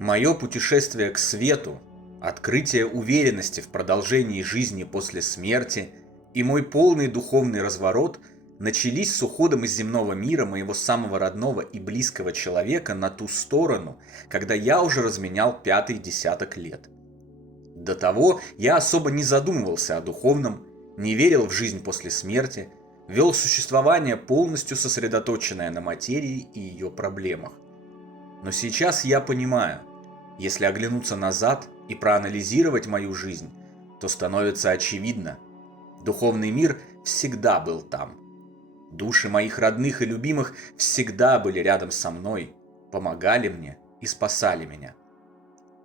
Мое путешествие к свету, открытие уверенности в продолжении жизни после смерти и мой полный духовный разворот начались с уходом из земного мира моего самого родного и близкого человека на ту сторону, когда я уже разменял пятый десяток лет. До того я особо не задумывался о духовном, не верил в жизнь после смерти, вел существование полностью сосредоточенное на материи и ее проблемах. Но сейчас я понимаю, если оглянуться назад и проанализировать мою жизнь, то становится очевидно, духовный мир всегда был там. Души моих родных и любимых всегда были рядом со мной, помогали мне и спасали меня.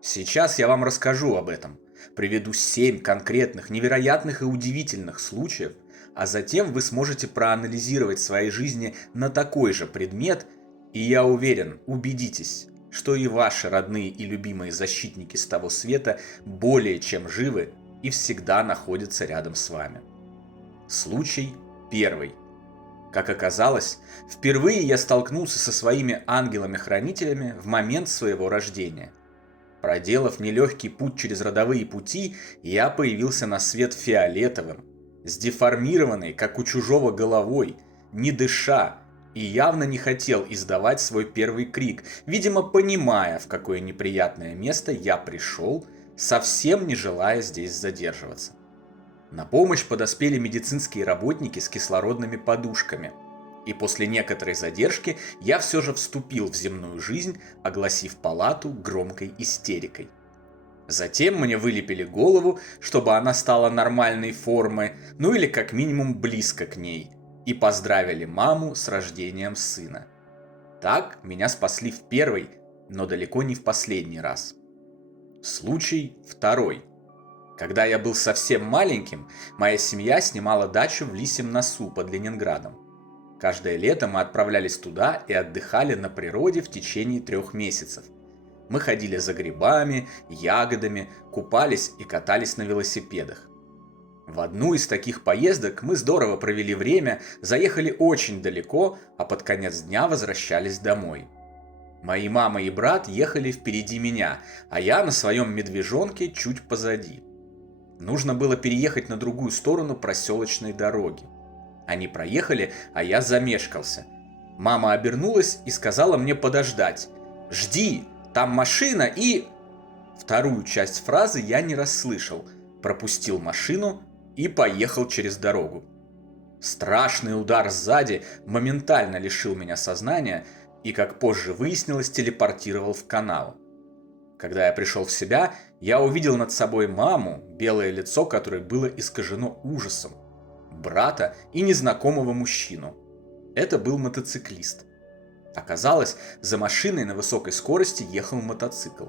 Сейчас я вам расскажу об этом, приведу 7 конкретных, невероятных и удивительных случаев, а затем вы сможете проанализировать в своей жизни на такой же предмет, и я уверен, убедитесь, что и ваши родные и любимые защитники с того света более чем живы и всегда находятся рядом с вами. Случай первый. Как оказалось, впервые я столкнулся со своими ангелами-хранителями в момент своего рождения. Проделав нелегкий путь через родовые пути, я появился на свет фиолетовым, с деформированной, как у чужого, головой, не дыша, и явно не хотел издавать свой первый крик, видимо, понимая, в какое неприятное место я пришел, совсем не желая здесь задерживаться. На помощь подоспели медицинские работники с кислородными подушками, и после некоторой задержки я все же вступил в земную жизнь, огласив палату громкой истерикой. Затем мне вылепили голову, чтобы она стала нормальной формы, ну или как минимум близко к ней, и поздравили маму с рождением сына. Так меня спасли в первый, но далеко не в последний раз. Случай второй. Когда я был совсем маленьким, моя семья снимала дачу в Лисьем Носу под Ленинградом. Каждое лето мы отправлялись туда и отдыхали на природе в течение 3 месяцев. Мы ходили за грибами, ягодами, купались и катались на велосипедах. В одну из таких поездок мы здорово провели время, заехали очень далеко, а под конец дня возвращались домой. Мои мама и брат ехали впереди меня, а я на своем медвежонке чуть позади. Нужно было переехать на другую сторону проселочной дороги. Они проехали, а я замешкался. Мама обернулась и сказала мне подождать. «Жди, там машина и...» Вторую часть фразы я не расслышал, пропустил машину и поехал через дорогу. Страшный удар сзади моментально лишил меня сознания и, как позже выяснилось, телепортировал в канал. Когда я пришел в себя, я увидел над собой маму, белое лицо которой было искажено ужасом, брата и незнакомого мужчину. Это был мотоциклист. Оказалось, за машиной на высокой скорости ехал мотоцикл.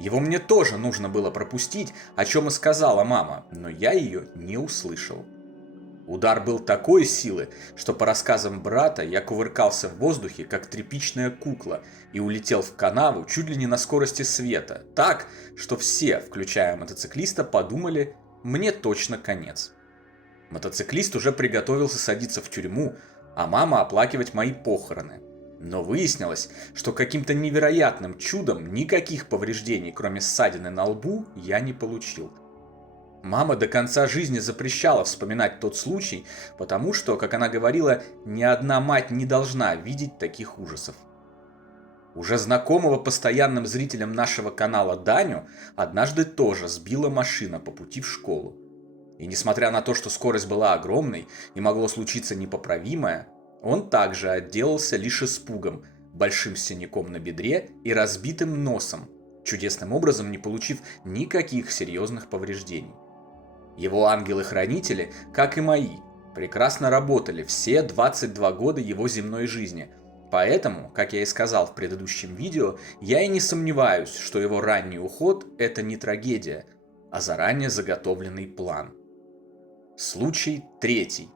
Его мне тоже нужно было пропустить, о чем и сказала мама, но я ее не услышал. Удар был такой силы, что по рассказам брата я кувыркался в воздухе, как тряпичная кукла, и улетел в канаву чуть ли не на скорости света, так, что все, включая мотоциклиста, подумали, мне точно конец. Мотоциклист уже приготовился садиться в тюрьму, а мама оплакивать мои похороны. Но выяснилось, что каким-то невероятным чудом никаких повреждений, кроме ссадины на лбу, я не получил. Мама до конца жизни запрещала вспоминать тот случай, потому что, как она говорила, ни одна мать не должна видеть таких ужасов. Уже знакомого постоянным зрителям нашего канала Даню однажды тоже сбила машина по пути в школу. И несмотря на то, что скорость была огромной и могло случиться непоправимое, он также отделался лишь испугом, большим синяком на бедре и разбитым носом, чудесным образом не получив никаких серьезных повреждений. Его ангелы-хранители, как и мои, прекрасно работали все 22 года его земной жизни, поэтому, как я и сказал в предыдущем видео, я и не сомневаюсь, что его ранний уход – это не трагедия, а заранее заготовленный план. Случай третий.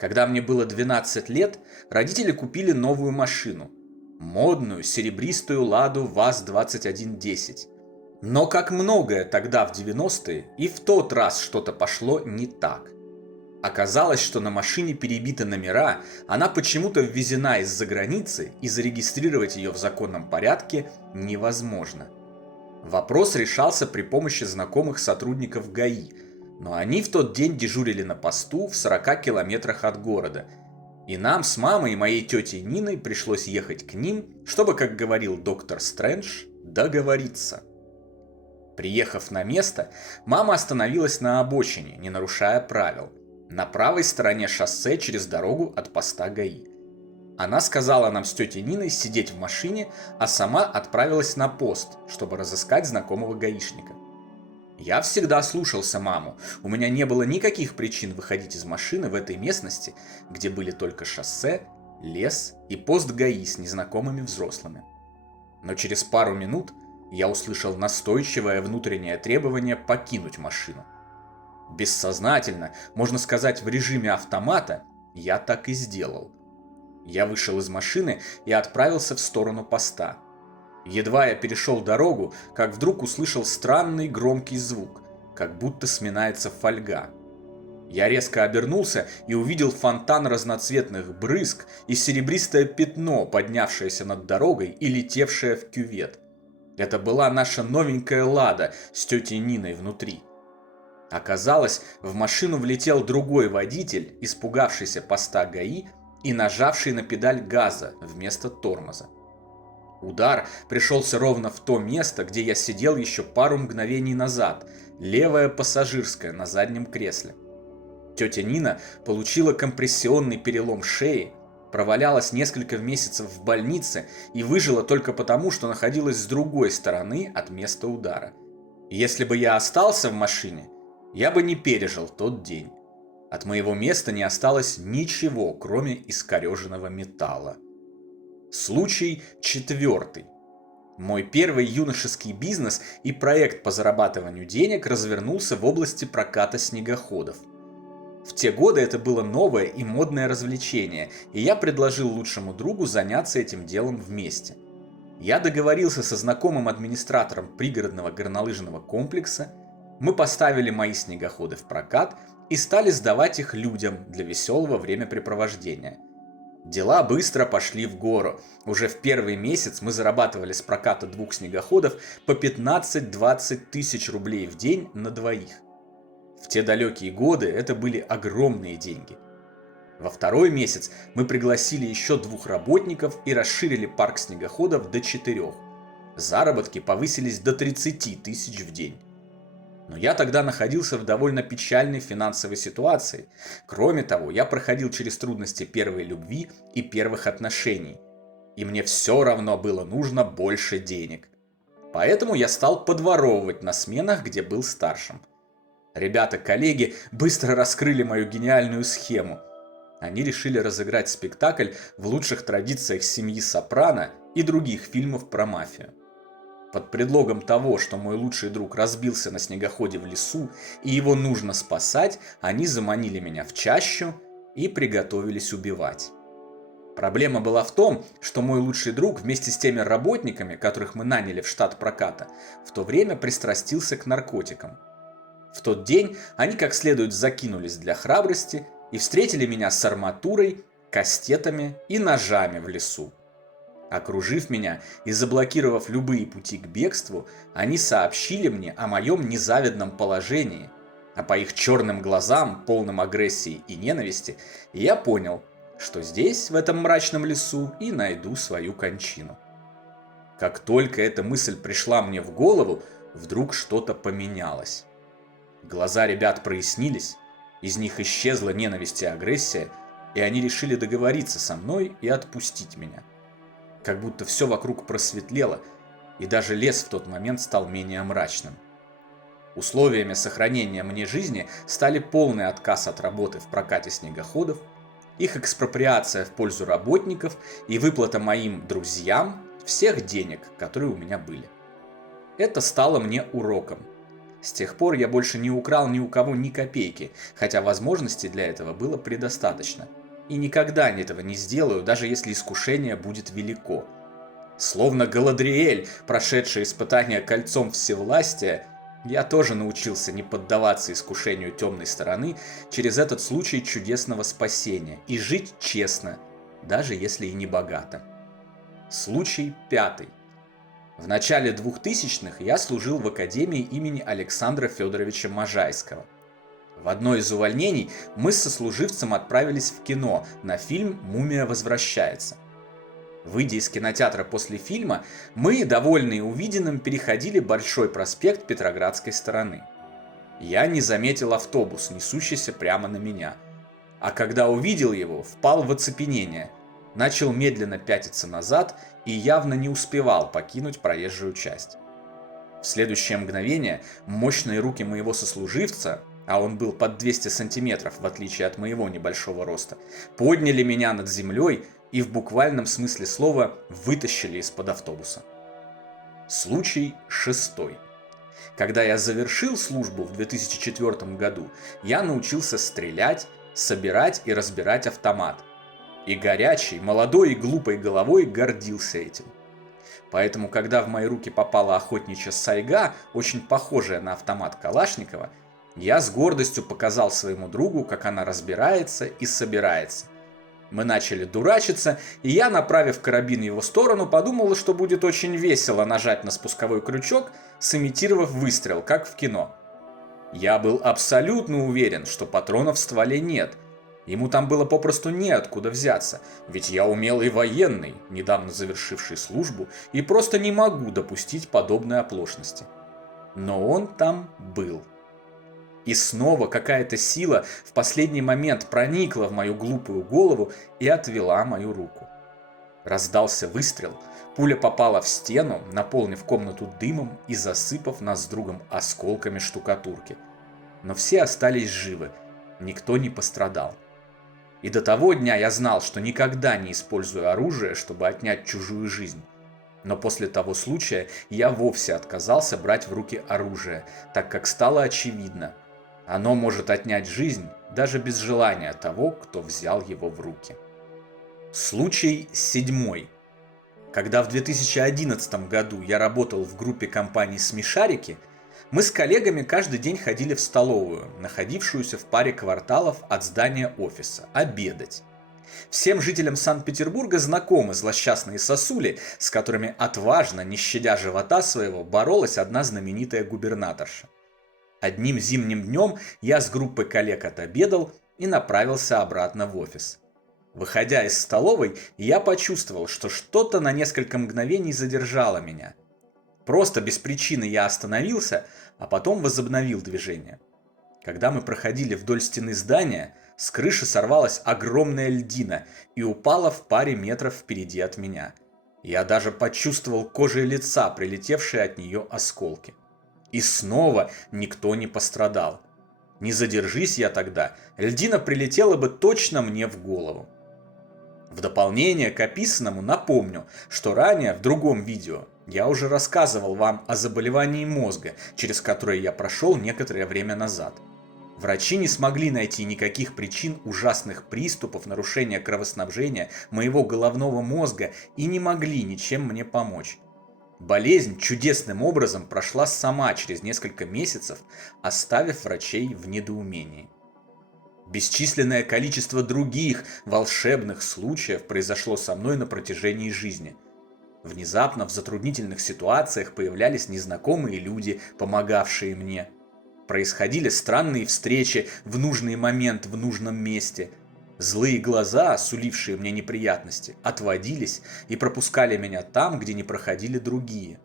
Когда мне было 12 лет, родители купили новую машину – модную серебристую Ладу ВАЗ-2110. Но как многое тогда в 90-е, и в тот раз что-то пошло не так. Оказалось, что на машине перебиты номера, она почему-то ввезена из-за границы, и зарегистрировать ее в законном порядке невозможно. Вопрос решался при помощи знакомых сотрудников ГАИ, но они в тот день дежурили на посту в 40 километрах от города, и нам с мамой и моей тетей Ниной пришлось ехать к ним, чтобы, как говорил доктор Стрэндж, договориться. Приехав на место, мама остановилась на обочине, не нарушая правил, на правой стороне шоссе через дорогу от поста ГАИ. Она сказала нам с тетей Ниной сидеть в машине, а сама отправилась на пост, чтобы разыскать знакомого гаишника. Я всегда слушался маму, у меня не было никаких причин выходить из машины в этой местности, где были только шоссе, лес и пост ГАИ с незнакомыми взрослыми. Но через пару минут я услышал настойчивое внутреннее требование покинуть машину. Бессознательно, можно сказать, в режиме автомата, я так и сделал. Я вышел из машины и отправился в сторону поста. Едва я перешел дорогу, как вдруг услышал странный громкий звук, как будто сминается фольга. Я резко обернулся и увидел фонтан разноцветных брызг и серебристое пятно, поднявшееся над дорогой и летевшее в кювет. Это была наша новенькая «Лада» с тетей Ниной внутри. Оказалось, в машину влетел другой водитель, испугавшийся поста ГАИ и нажавший на педаль газа вместо тормоза. Удар пришелся ровно в то место, где я сидел еще пару мгновений назад, левая пассажирская на заднем кресле. Тетя Нина получила компрессионный перелом шеи, провалялась несколько месяцев в больнице и выжила только потому, что находилась с другой стороны от места удара. Если бы я остался в машине, я бы не пережил тот день. От моего места не осталось ничего, кроме искореженного металла. Случай 4. Мой первый юношеский бизнес и проект по зарабатыванию денег развернулся в области проката снегоходов. В те годы это было новое и модное развлечение, и я предложил лучшему другу заняться этим делом вместе. Я договорился со знакомым администратором пригородного горнолыжного комплекса, мы поставили мои снегоходы в прокат и стали сдавать их людям для веселого времяпрепровождения. Дела быстро пошли в гору. Уже в первый месяц мы зарабатывали с проката 2 снегоходов по 15-20 тысяч рублей в день на двоих. В те далекие годы это были огромные деньги. Во второй месяц мы пригласили еще 2 работников и расширили парк снегоходов до 4. Заработки повысились до 30 тысяч в день. Но я тогда находился в довольно печальной финансовой ситуации. Кроме того, я проходил через трудности первой любви и первых отношений. И мне все равно было нужно больше денег. Поэтому я стал подворовывать на сменах, где был старшим. Ребята-коллеги быстро раскрыли мою гениальную схему. Они решили разыграть спектакль в лучших традициях семьи Сопрано и других фильмов про мафию. Под предлогом того, что мой лучший друг разбился на снегоходе в лесу и его нужно спасать, они заманили меня в чащу и приготовились убивать. Проблема была в том, что мой лучший друг вместе с теми работниками, которых мы наняли в штат проката, в то время пристрастился к наркотикам. В тот день они как следует закинулись для храбрости и встретили меня с арматурой, кастетами и ножами в лесу. Окружив меня и заблокировав любые пути к бегству, они сообщили мне о моем незавидном положении, а по их черным глазам, полным агрессии и ненависти, я понял, что здесь, в этом мрачном лесу, и найду свою кончину. Как только эта мысль пришла мне в голову, вдруг что-то поменялось. Глаза ребят прояснились, из них исчезла ненависть и агрессия, и они решили договориться со мной и отпустить меня. Как будто все вокруг просветлело, и даже лес в тот момент стал менее мрачным. Условиями сохранения мне жизни стали полный отказ от работы в прокате снегоходов, их экспроприация в пользу работников и выплата моим друзьям всех денег, которые у меня были. Это стало мне уроком. С тех пор я больше не украл ни у кого ни копейки, хотя возможностей для этого было предостаточно. И никогда этого не сделаю, даже если искушение будет велико. Словно Галадриэль, прошедший испытание кольцом всевластия, я тоже научился не поддаваться искушению темной стороны через этот случай чудесного спасения и жить честно, даже если и не богато. Случай 5. В начале 2000-х я служил в академии имени Александра Федоровича Можайского. В одно из увольнений мы с сослуживцем отправились в кино на фильм «Мумия возвращается». Выйдя из кинотеатра после фильма, мы, довольные увиденным, переходили Большой проспект Петроградской стороны. Я не заметил автобус, несущийся прямо на меня. А когда увидел его, впал в оцепенение, начал медленно пятиться назад и явно не успевал покинуть проезжую часть. В следующее мгновение мощные руки моего сослуживца, а он был под 200 сантиметров, в отличие от моего небольшого роста, подняли меня над землей и в буквальном смысле слова вытащили из-под автобуса. Случай 6. Когда я завершил службу в 2004 году, я научился стрелять, собирать и разбирать автомат. И горячей, молодой и глупой головой гордился этим. Поэтому, когда в мои руки попала охотничья сайга, очень похожая на автомат Калашникова, я с гордостью показал своему другу, как она разбирается и собирается. Мы начали дурачиться, и я, направив карабин в его сторону, подумал, что будет очень весело нажать на спусковой крючок, сымитировав выстрел, как в кино. Я был абсолютно уверен, что патронов в стволе нет. Ему там было попросту неоткуда взяться, ведь я умелый военный, недавно завершивший службу, и просто не могу допустить подобной оплошности. Но он там был. И снова какая-то сила в последний момент проникла в мою глупую голову и отвела мою руку. Раздался выстрел, пуля попала в стену, наполнив комнату дымом и засыпав нас с другом осколками штукатурки. Но все остались живы, никто не пострадал. И до того дня я знал, что никогда не использую оружие, чтобы отнять чужую жизнь. Но после того случая я вовсе отказался брать в руки оружие, так как стало очевидно, оно может отнять жизнь даже без желания того, кто взял его в руки. Случай 7. Когда в 2011 году я работал в группе компаний «Смешарики», мы с коллегами каждый день ходили в столовую, находившуюся в паре кварталов от здания офиса, обедать. Всем жителям Санкт-Петербурга знакомы злосчастные сосули, с которыми отважно, не щадя живота своего, боролась одна знаменитая губернаторша. Одним зимним днем я с группой коллег отобедал и направился обратно в офис. Выходя из столовой, я почувствовал, что что-то на несколько мгновений задержало меня. Просто без причины я остановился, а потом возобновил движение. Когда мы проходили вдоль стены здания, с крыши сорвалась огромная льдина и упала в паре метров впереди от меня. Я даже почувствовал кожей лица прилетевшие от нее осколки. И снова никто не пострадал. Не задержись я тогда, льдина прилетела бы точно мне в голову. В дополнение к описанному напомню, что ранее в другом видео я уже рассказывал вам о заболевании мозга, через которое я прошел некоторое время назад. Врачи не смогли найти никаких причин ужасных приступов нарушения кровоснабжения моего головного мозга и не могли ничем мне помочь. Болезнь чудесным образом прошла сама через несколько месяцев, оставив врачей в недоумении. Бесчисленное количество других волшебных случаев произошло со мной на протяжении жизни. Внезапно в затруднительных ситуациях появлялись незнакомые люди, помогавшие мне. Происходили странные встречи в нужный момент в нужном месте. Злые глаза, сулившие мне неприятности, отводились и пропускали меня там, где не проходили другие.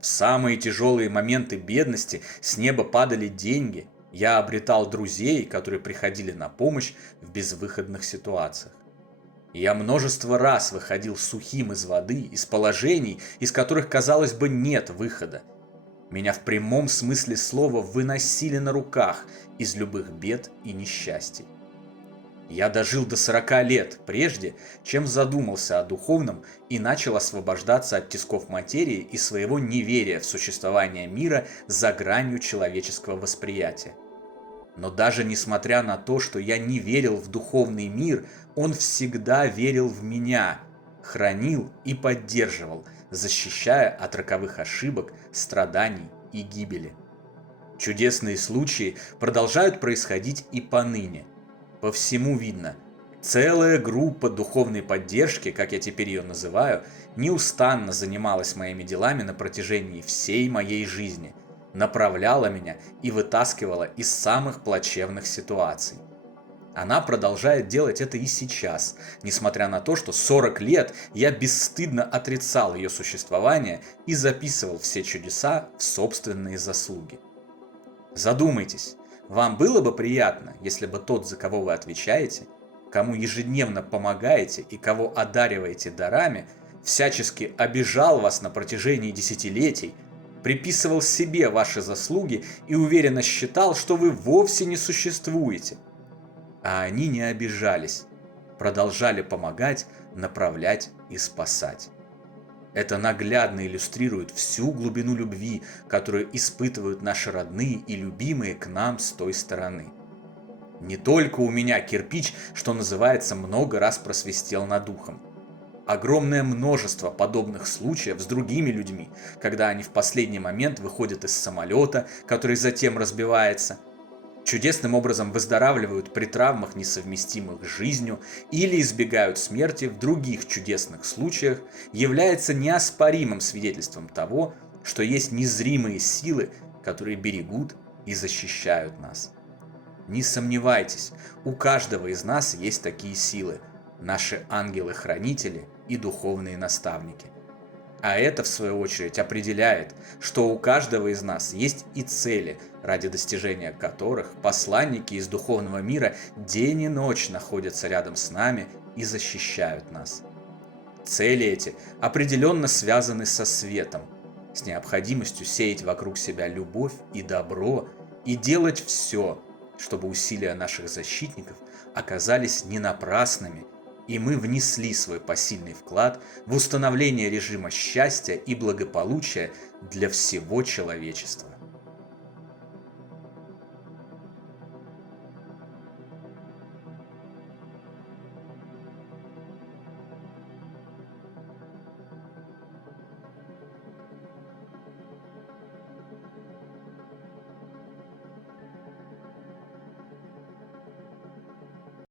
В самые тяжелые моменты бедности с неба падали деньги. Я обретал друзей, которые приходили на помощь в безвыходных ситуациях. Я множество раз выходил сухим из воды, из положений, из которых, казалось бы, нет выхода. Меня в прямом смысле слова выносили на руках из любых бед и несчастий. Я дожил до 40 лет, прежде чем задумался о духовном и начал освобождаться от тисков материи и своего неверия в существование мира за гранью человеческого восприятия. Но даже несмотря на то, что я не верил в духовный мир, он всегда верил в меня, хранил и поддерживал, защищая от роковых ошибок, страданий и гибели. Чудесные случаи продолжают происходить и поныне. По всему видно, Целая группа духовной поддержки, как я теперь ее называю, неустанно занималась моими делами на протяжении всей моей жизни, направляла меня и вытаскивала из самых плачевных ситуаций. Она продолжает делать это и сейчас, несмотря на то, что 40 лет я бесстыдно отрицал ее существование и записывал все чудеса в собственные заслуги. Задумайтесь, вам было бы приятно, если бы тот, за кого вы отвечаете, кому ежедневно помогаете и кого одариваете дарами, всячески обижал вас на протяжении десятилетий, приписывал себе ваши заслуги и уверенно считал, что вы вовсе не существуете. А они не обижались, продолжали помогать, направлять и спасать. Это наглядно иллюстрирует всю глубину любви, которую испытывают наши родные и любимые к нам с той стороны. Не только у меня кирпич, что называется, много раз просвистел над ухом. Огромное множество подобных случаев с другими людьми, когда они в последний момент выходят из самолета, который затем разбивается, чудесным образом выздоравливают при травмах, несовместимых с жизнью, или избегают смерти в других чудесных случаях, является неоспоримым свидетельством того, что есть незримые силы, которые берегут и защищают нас. Не сомневайтесь, у каждого из нас есть такие силы, наши ангелы-хранители и духовные наставники. А это, в свою очередь, определяет, что у каждого из нас есть и цели, ради достижения которых посланники из духовного мира день и ночь находятся рядом с нами и защищают нас. Цели эти определенно связаны со светом, с необходимостью сеять вокруг себя любовь и добро и делать все, чтобы усилия наших защитников оказались не напрасными, и мы внесли свой посильный вклад в установление режима счастья и благополучия для всего человечества.